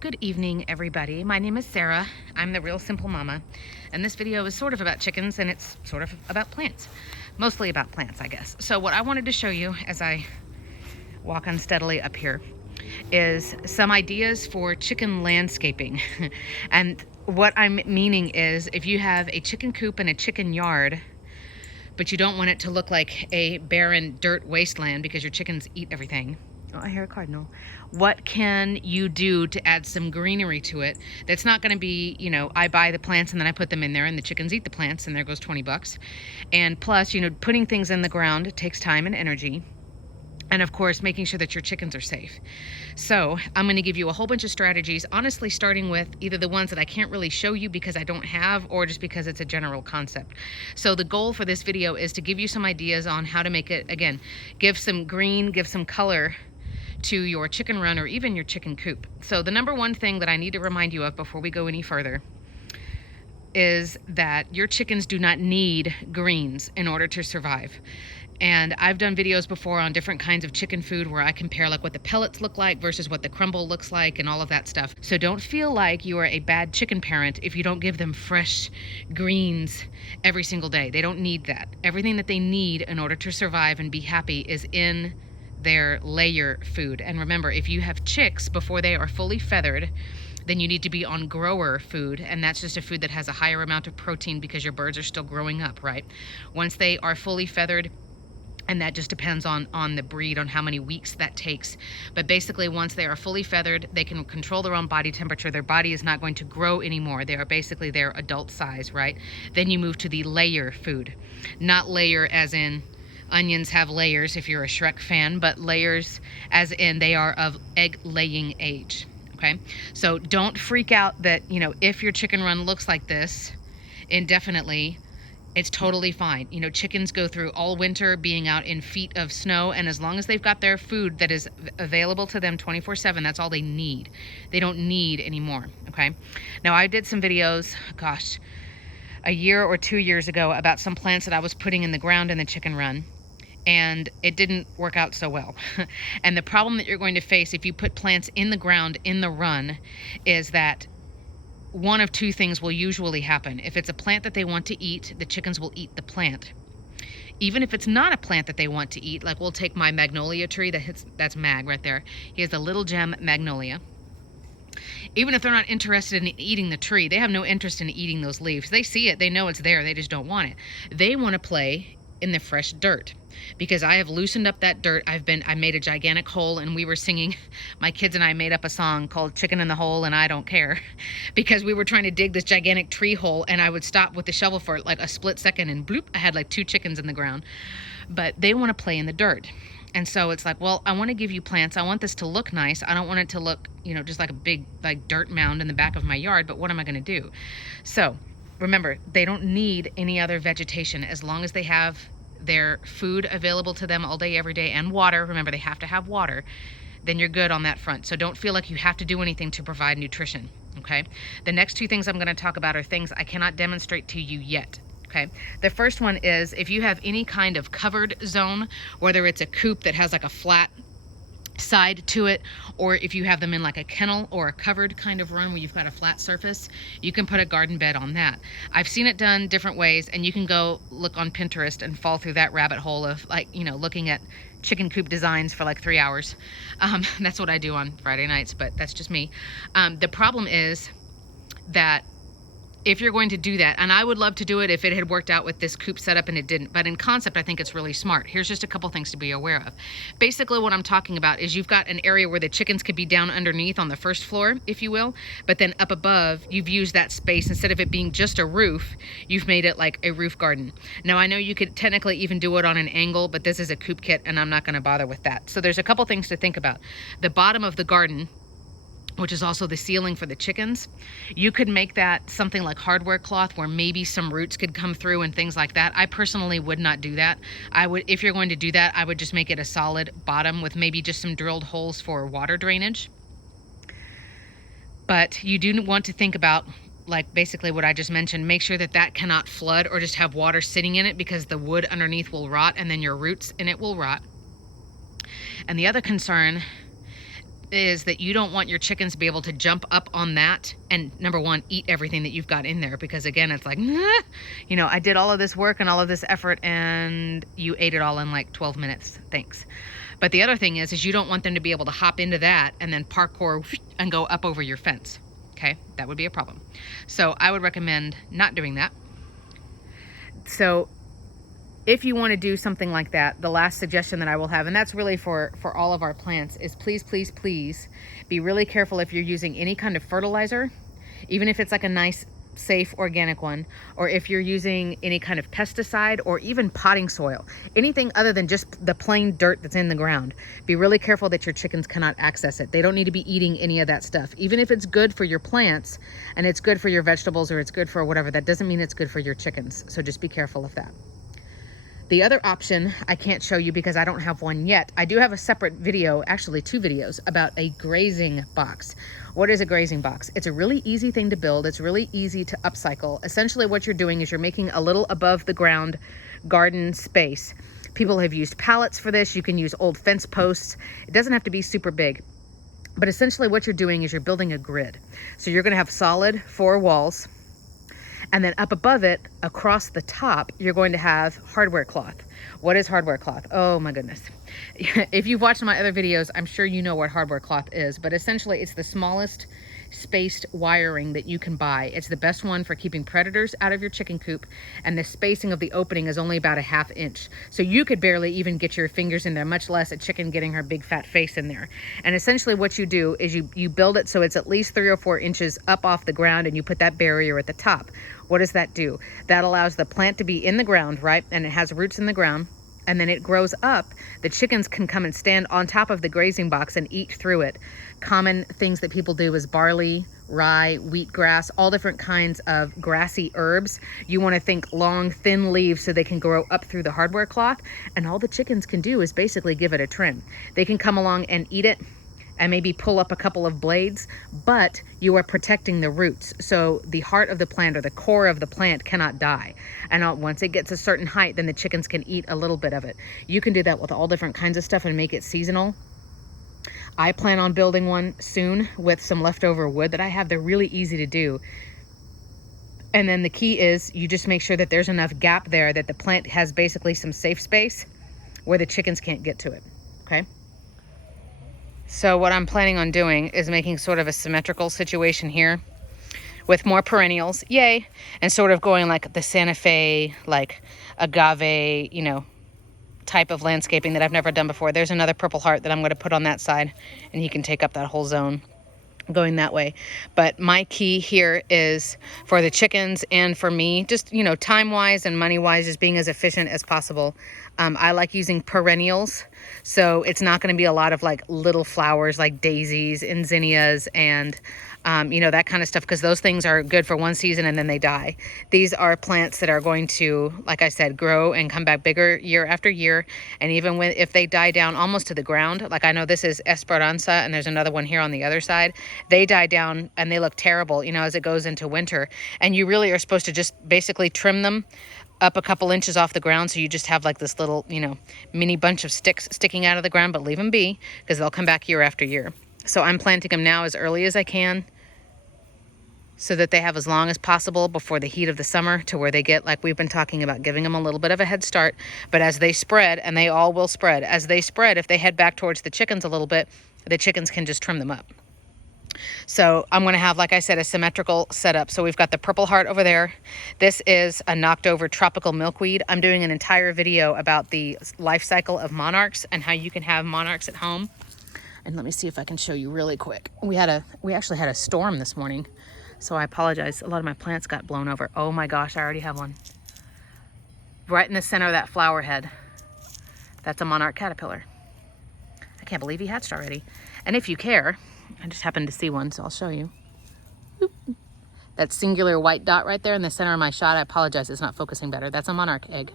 Good evening, everybody. My name is Sarah. I'm the Real Simple Mama, and this video is sort of about chickens and it's sort of about plants. Mostly about plants, I guess. So what I wanted to show you as I walk unsteadily up here is some ideas for chicken landscaping. And what I'm meaning is if you have a chicken coop and a chicken yard, but you don't want it to look like a barren dirt wasteland because your chickens eat everything. Oh, I hear a cardinal. What can you do to add some greenery to it that's not going to be, I buy the plants and then I put them in there and the chickens eat the plants and there goes 20 bucks. And plus, putting things in the ground takes time and energy. And of course, making sure that your chickens are safe. So I'm going to give you a whole bunch of strategies, honestly, starting with either the ones that I can't really show you because I don't have, or just because it's a general concept. So the goal for this video is to give you some ideas on how to make it, again, give some green, give some color to your chicken run or even your chicken coop. So the number one thing that I need to remind you of before we go any further is that your chickens do not need greens in order to survive. And I've done videos before on different kinds of chicken food where I compare like what the pellets look like versus what the crumble looks like and all of that stuff. So don't feel like you are a bad chicken parent if you don't give them fresh greens every single day. They don't need that. Everything that they need in order to survive and be happy is in their layer food. And remember, if you have chicks before they are fully feathered, then you need to be on grower food, and that's just a food that has a higher amount of protein because your birds are still growing up, right? Once they are fully feathered, and that just depends on the breed, on how many weeks that takes. But basically, once they are fully feathered, they can control their own body temperature. Their body is not going to grow anymore. They are basically their adult size, right? Then you move to the layer food. Not layer as in onions have layers if you're a Shrek fan, but layers as in they are of egg laying age, okay? So don't freak out that, if your chicken run looks like this indefinitely, it's totally fine. Chickens go through all winter being out in feet of snow, and as long as they've got their food that is available to them 24/7, that's all they need. They don't need any more, okay? Now, I did some videos, a year or 2 years ago about some plants that I was putting in the ground in the chicken run, and it didn't work out so well. And the problem that you're going to face if you put plants in the ground in the run is that one of two things will usually happen. If it's a plant that they want to eat, the chickens will eat the plant. Even if it's not a plant that they want to eat, like we'll take my magnolia tree, that's Mag right there. He has a little gem magnolia. Even if they're not interested in eating the tree, they have no interest in eating those leaves. They see it, they know it's there, they just don't want it. They want to play in the fresh dirt, because I have loosened up that dirt. I made a gigantic hole, and we were singing, my kids and I made up a song called Chicken in the Hole and I Don't Care, because we were trying to dig this gigantic tree hole, and I would stop with the shovel for like a split second and bloop, I had like 2 chickens in the ground. But they want to play in the dirt. And so it's like, well, I want to give you plants. I want this to look nice. I don't want it to look, just like a big like dirt mound in the back of my yard, but what am I going to do? So remember, they don't need any other vegetation as long as they have their food available to them all day, every day, and water. Remember, they have to have water. Then you're good on that front. So don't feel like you have to do anything to provide nutrition, okay? The next 2 things I'm going to talk about are things I cannot demonstrate to you yet. Okay, the first one is if you have any kind of covered zone, whether it's a coop that has like a flat side to it, or if you have them in like a kennel or a covered kind of run where you've got a flat surface, you can put a garden bed on that. I've seen it done different ways, and you can go look on Pinterest and fall through that rabbit hole of like, looking at chicken coop designs for like 3 hours. That's what I do on Friday nights, but that's just me. The problem is that if you're going to do that, and I would love to do it if it had worked out with this coop setup and it didn't, but in concept, I think it's really smart. Here's just a couple things to be aware of. Basically, what I'm talking about is you've got an area where the chickens could be down underneath on the first floor, if you will, but then up above, you've used that space. Instead of it being just a roof, you've made it like a roof garden. Now, I know you could technically even do it on an angle, but this is a coop kit, and I'm not going to bother with that. So there's a couple things to think about. The bottom of the garden, which is also the ceiling for the chickens, you could make that something like hardware cloth where maybe some roots could come through and things like that. I personally would not do that. If you're going to do that, I would just make it a solid bottom with maybe just some drilled holes for water drainage. But you do want to think about, like basically what I just mentioned, make sure that that cannot flood or just have water sitting in it, because the wood underneath will rot and then your roots in it will rot. And the other concern is that you don't want your chickens to be able to jump up on that and, number one, eat everything that you've got in there, because again, it's like, you know, I did all of this work and all of this effort and you ate it all in like 12 minutes. Thanks. But the other thing is you don't want them to be able to hop into that and then parkour and go up over your fence. Okay, that would be a problem. So I would recommend not doing that. So if you want to do something like that, the last suggestion that I will have, and that's really for all of our plants, is please, please, please be really careful if you're using any kind of fertilizer, even if it's like a nice, safe, organic one, or if you're using any kind of pesticide or even potting soil, anything other than just the plain dirt that's in the ground. Be really careful that your chickens cannot access it. They don't need to be eating any of that stuff. Even if it's good for your plants and it's good for your vegetables or it's good for whatever, that doesn't mean it's good for your chickens. So just be careful of that. The other option I can't show you because I don't have one yet. I do have a separate video, actually 2 videos, about a grazing box. What is a grazing box? It's a really easy thing to build. It's really easy to upcycle. Essentially what you're doing is you're making a little above the ground garden space. People have used pallets for this. You can use old fence posts. It doesn't have to be super big. But essentially what you're doing is you're building a grid. So you're going to have solid 4 walls. And then up above it, across the top, you're going to have hardware cloth. What is hardware cloth? Oh my goodness. If you've watched my other videos, I'm sure you know what hardware cloth is, but essentially it's the smallest spaced wiring that you can buy. It's the best one for keeping predators out of your chicken coop, and the spacing of the opening is only about a 1/2 inch. So you could barely even get your fingers in there, much less a chicken getting her big fat face in there. And essentially what you do is you build it so it's at least 3 or 4 inches up off the ground, and you put that barrier at the top. What does that do? That allows the plant to be in the ground, right? And it has roots in the ground. And then it grows up. The chickens can come and stand on top of the grazing box and eat through it. Common things that people do is barley, rye, wheatgrass, all different kinds of grassy herbs. You want to think long, thin leaves so they can grow up through the hardware cloth. And all the chickens can do is basically give it a trim. They can come along and eat it and maybe pull up a couple of blades, but you are protecting the roots. So the heart of the plant or the core of the plant cannot die. And once it gets a certain height, then the chickens can eat a little bit of it. You can do that with all different kinds of stuff and make it seasonal. I plan on building one soon with some leftover wood that I have. They're really easy to do. And then the key is you just make sure that there's enough gap there that the plant has basically some safe space where the chickens can't get to it, okay? So what I'm planning on doing is making sort of a symmetrical situation here with more perennials, yay, and sort of going like the Santa Fe, like agave, you know, type of landscaping that I've never done before. There's another purple heart that I'm going to put on that side, and he can take up that whole zone going that way. But my key here is for the chickens and for me, just, you know, time-wise and money-wise, just being as efficient as possible. I like using perennials, so it's not going to be a lot of like little flowers like daisies and zinnias and you know, that kind of stuff, because those things are good for one season and then they die. These are plants that are going to, like I said, grow and come back bigger year after year. And even if they die down almost to the ground, like I know this is Esperanza and there's another one here on the other side, they die down and they look terrible, you know, as it goes into winter. And you really are supposed to just basically trim them up a couple inches off the ground, so you just have like this little, you know, mini bunch of sticks sticking out of the ground, but leave them be, because they'll come back year after year. So I'm planting them now as early as I can so that they have as long as possible before the heat of the summer, to where they get, like we've been talking about, giving them a little bit of a head start. But as they spread, and they all will spread, as they spread, if they head back towards the chickens a little bit, the chickens can just trim them up. So I'm going to have, like I said, a symmetrical setup. So we've got the purple heart over there. This is a knocked over tropical milkweed. I'm doing an entire video about the life cycle of monarchs and how you can have monarchs at home. And let me see if I can show you really quick. We actually had a storm this morning, so I apologize. A lot of my plants got blown over. Oh my gosh, I already have one. Right in the center of that flower head. That's a Monarch Caterpillar. I can't believe he hatched already. And if you care, I just happened to see one, so I'll show you. Oop. That singular white dot right there in the center of my shot, I apologize, it's not focusing better. That's a Monarch egg.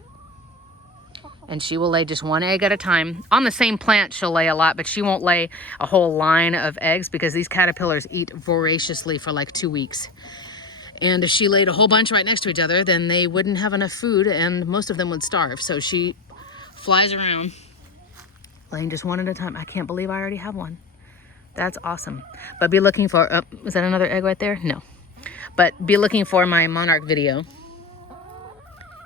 And she will lay just one egg at a time. On the same plant, she'll lay a lot, but she won't lay a whole line of eggs because these caterpillars eat voraciously for like 2 weeks. And if she laid a whole bunch right next to each other, then they wouldn't have enough food and most of them would starve. So she flies around, laying just one at a time. I can't believe I already have one. That's awesome. But be looking for, oh, is that another egg right there? No. But be looking for my Monarch video.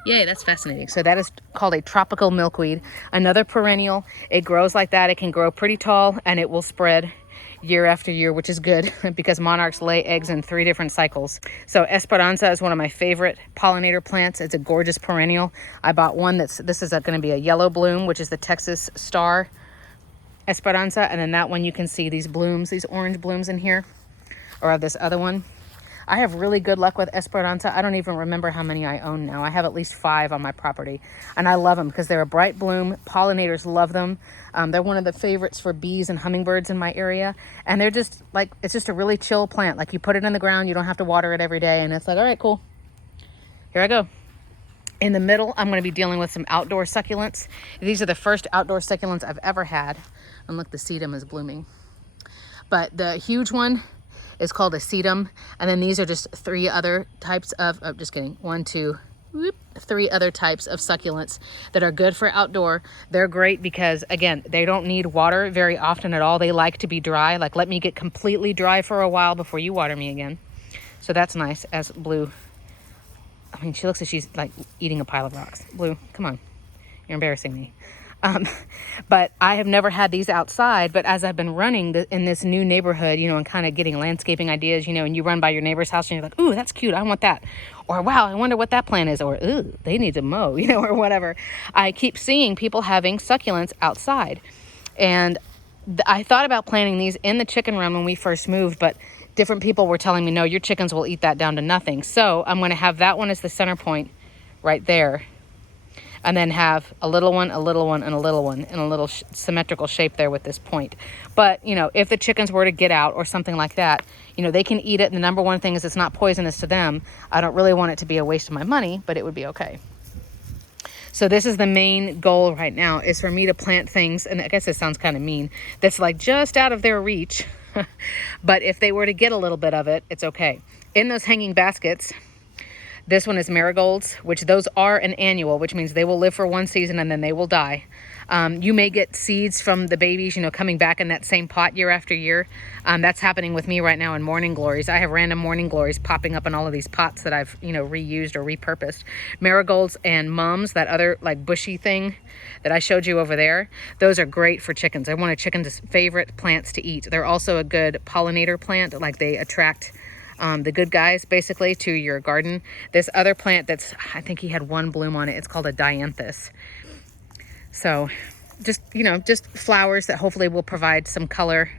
Yay, that's fascinating. So that is called a tropical milkweed, another perennial. It grows like that. It can grow pretty tall and it will spread year after year, which is good because monarchs lay eggs in 3 different cycles. So Esperanza is one of my favorite pollinator plants. It's a gorgeous perennial. I bought one this is going to be a yellow bloom, which is the Texas star Esperanza. And then that one, you can see these blooms, these orange blooms in here, or this other one. I have really good luck with Esperanza. I don't even remember how many I own now. I have at least 5 on my property, and I love them because they're a bright bloom. Pollinators love them. They're one of the favorites for bees and hummingbirds in my area, and they're just like, it's just a really chill plant. Like, you put it in the ground, you don't have to water it every day, and it's like, all right, cool. Here I go. In the middle, I'm going to be dealing with some outdoor succulents. These are the first outdoor succulents I've ever had. And look, the sedum is blooming. But the huge one is called a sedum, and then these are just 3 other types of, oh, just kidding, 1, 2, 3 other types of succulents that are good for outdoor. They're great because, again, they don't need water very often at all. They like to be dry. Like, let me get completely dry for a while before you water me again. So that's nice. As Blue, I mean, she looks like she's like eating a pile of rocks. Blue, come on, you're embarrassing me. But I have never had these outside, but as I've been running in this new neighborhood, you know, and kind of getting landscaping ideas, you know, and you run by your neighbor's house and you're like, ooh, that's cute, I want that. Or, wow, I wonder what that plant is. Or, ooh, they need to mow, you know, or whatever. I keep seeing people having succulents outside. And I thought about planting these in the chicken run when we first moved, but different people were telling me, no, your chickens will eat that down to nothing. So I'm going to have that one as the center point right there. And then have a little one, a little one, and a little one in a little symmetrical shape there with this point. But, you know, if the chickens were to get out or something like that, you know, they can eat it. And the number one thing is it's not poisonous to them. I don't really want it to be a waste of my money, but it would be okay. So this is the main goal right now, is for me to plant things, and I guess it sounds kind of mean, that's like just out of their reach. But if they were to get a little bit of it, it's okay. In those hanging baskets, this one is Marigolds, which those are an annual, which means they will live for 1 season and then they will die. You may get seeds from the babies, you know, coming back in that same pot year after year. That's happening with me right now in morning glories. I have random morning glories popping up in all of these pots that I've, you know, reused or repurposed. Marigolds and mums, that other like bushy thing that I showed you over there, those are great for chickens. They're one of chickens' favorite plants to eat. They're also a good pollinator plant, like they attract the good guys basically to your garden. This other plant that's, I think he had 1 bloom on it, it's called a dianthus. So just, you know, just flowers that hopefully will provide some color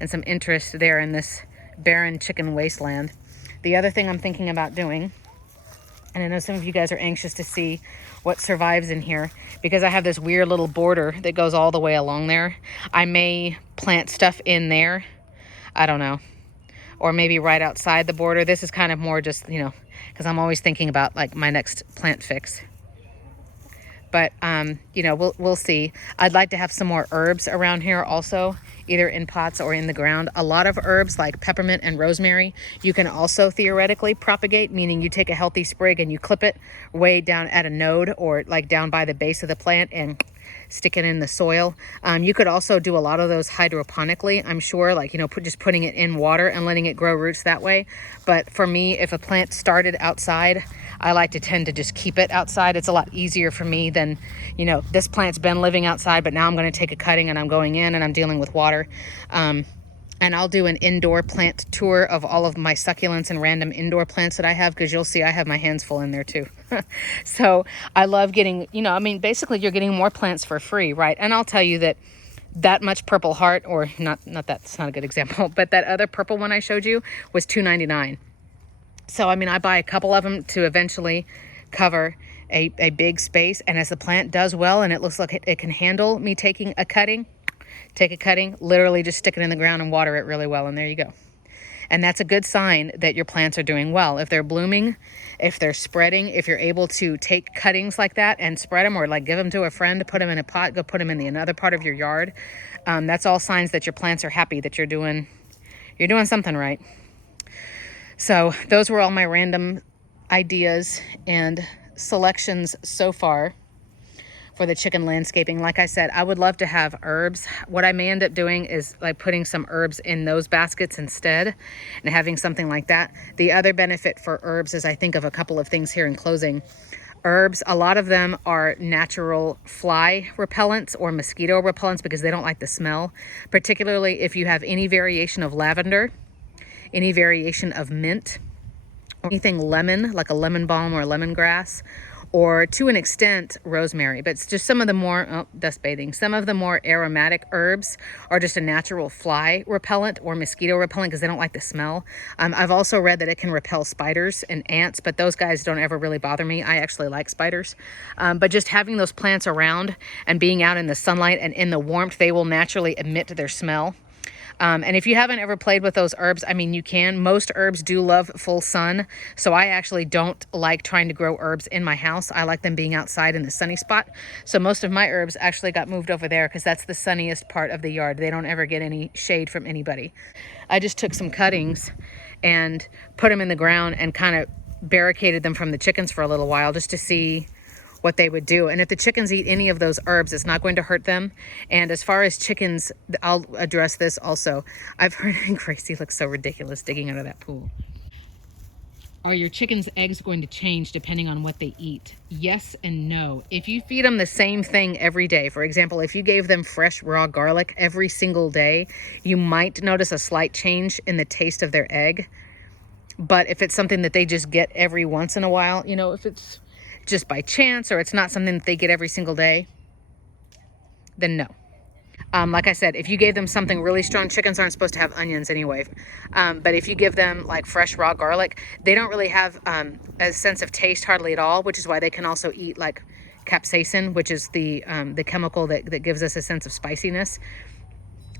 and some interest there in this barren chicken wasteland. The other thing I'm thinking about doing, and I know some of you guys are anxious to see what survives in here, because I have this weird little border that goes all the way along there. I may plant stuff in there, I don't know, or maybe right outside the border. This is kind of more just, you know, because I'm always thinking about like my next plant fix. But, you know, we'll see. I'd like to have some more herbs around here also, either in pots or in the ground. A lot of herbs like peppermint and rosemary, you can also theoretically propagate, meaning you take a healthy sprig and you clip it way down at a node or like down by the base of the plant and stick it in the soil. You could also do a lot of those hydroponically, I'm sure, like, you know, just putting it in water and letting it grow roots that way. But for me, if a plant started outside, I like to tend to just keep it outside. It's a lot easier for me than, you know, this plant's been living outside, but now I'm going to take a cutting and I'm going in and I'm dealing with water. And I'll do an indoor plant tour of all of my succulents and random indoor plants that I have, because you'll see I have my hands full in there too. So I love getting, you know, I mean, basically you're getting more plants for free, right? And I'll tell you that much purple heart, or not that's not a good example, but that other purple one I showed you was $2.99. So, I mean, I buy a couple of them to eventually cover a big space. And as the plant does well and it looks like it can handle me taking a cutting, take a cutting, literally just stick it in the ground and water it really well. And there you go. And that's a good sign that your plants are doing well. If they're blooming, if they're spreading, if you're able to take cuttings like that and spread them, or like give them to a friend, put them in a pot, go put them in another part of your yard. That's all signs that your plants are happy, that you're doing something right. So those were all my random ideas and selections so far for the chicken landscaping. Like I said, I would love to have herbs. What I may end up doing is like putting some herbs in those baskets instead and having something like that. The other benefit for herbs is I think of a couple of things here in closing. Herbs, a lot of them are natural fly repellents or mosquito repellents because they don't like the smell, particularly if you have any variation of lavender, any variation of mint, or anything lemon, like a lemon balm or lemongrass, or to an extent rosemary. But it's just some of the more dust bathing, some of the more aromatic herbs are just a natural fly repellent or mosquito repellent because they don't like the smell. I've also read that it can repel spiders and ants, but those guys don't ever really bother me. I actually like spiders. But just having those plants around and being out in the sunlight and in the warmth, they will naturally emit their smell. And if you haven't ever played with those herbs, I mean, you can. Most herbs do love full sun. So I actually don't like trying to grow herbs in my house. I like them being outside in the sunny spot. So most of my herbs actually got moved over there because that's the sunniest part of the yard. They don't ever get any shade from anybody. I just took some cuttings and put them in the ground and kind of barricaded them from the chickens for a little while just to see what they would do. And if the chickens eat any of those herbs, it's not going to hurt them. And as far as chickens, I'll address this also. I've heard Gracie looks so ridiculous digging out of that pool. Are your chickens' eggs going to change depending on what they eat? Yes and no. If you feed them the same thing every day, for example, if you gave them fresh raw garlic every single day, you might notice a slight change in the taste of their egg. But if it's something that they just get every once in a while, you know, if it's just by chance or it's not something that they get every single day, then no. Like I said, if you gave them something really strong, chickens aren't supposed to have onions anyway. But if you give them like fresh raw garlic, they don't really have a sense of taste hardly at all, which is why they can also eat like capsaicin, which is the chemical that gives us a sense of spiciness.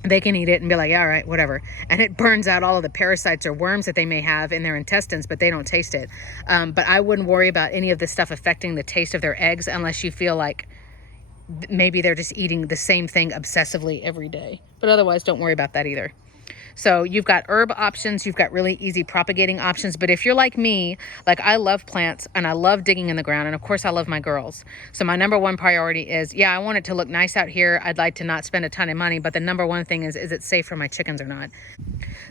They can eat it and be like, yeah, all right, whatever. And it burns out all of the parasites or worms that they may have in their intestines, but they don't taste it. But I wouldn't worry about any of this stuff affecting the taste of their eggs unless you feel like maybe they're just eating the same thing obsessively every day. But otherwise, don't worry about that either. So you've got herb options, you've got really easy propagating options. But if you're like me, like I love plants and I love digging in the ground. And of course I love my girls. So my number one priority is, yeah, I want it to look nice out here. I'd like to not spend a ton of money, but the number one thing is it safe for my chickens or not?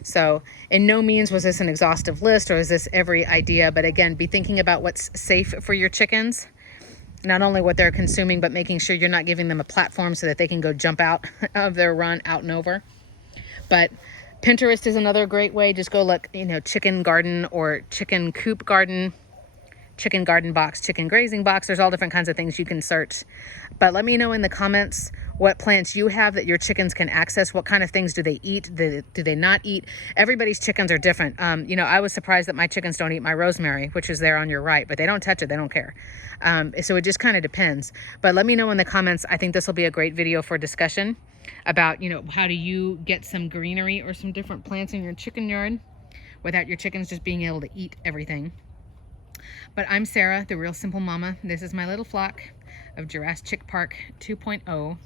So in no means was this an exhaustive list or is this every idea, but again, be thinking about what's safe for your chickens. Not only what they're consuming, but making sure you're not giving them a platform so that they can go jump out of their run out and over. But Pinterest is another great way. Just go look, you know, chicken garden or chicken coop garden, chicken garden box, chicken grazing box. There's all different kinds of things you can search. But let me know in the comments what plants you have that your chickens can access. What kind of things do they eat? Do they not eat? Everybody's chickens are different. You know, I was surprised that my chickens don't eat my rosemary, which is there on your right, but they don't touch it. They don't care. So it just kind of depends. But let me know in the comments. I think this will be a great video for discussion about, you know, how do you get some greenery or some different plants in your chicken yard without your chickens just being able to eat everything. But I'm Sarah, the Real Simple Mama. This is my little flock of Jurasschic Park 2.0.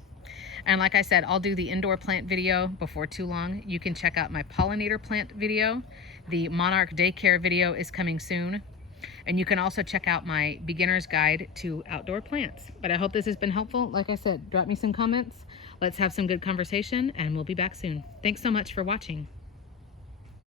And like I said, I'll do the indoor plant video before too long. You can check out my pollinator plant video. The Monarch daycare video is coming soon. And you can also check out my beginner's guide to outdoor plants. But I hope this has been helpful. Like I said, drop me some comments. Let's have some good conversation and we'll be back soon. Thanks so much for watching.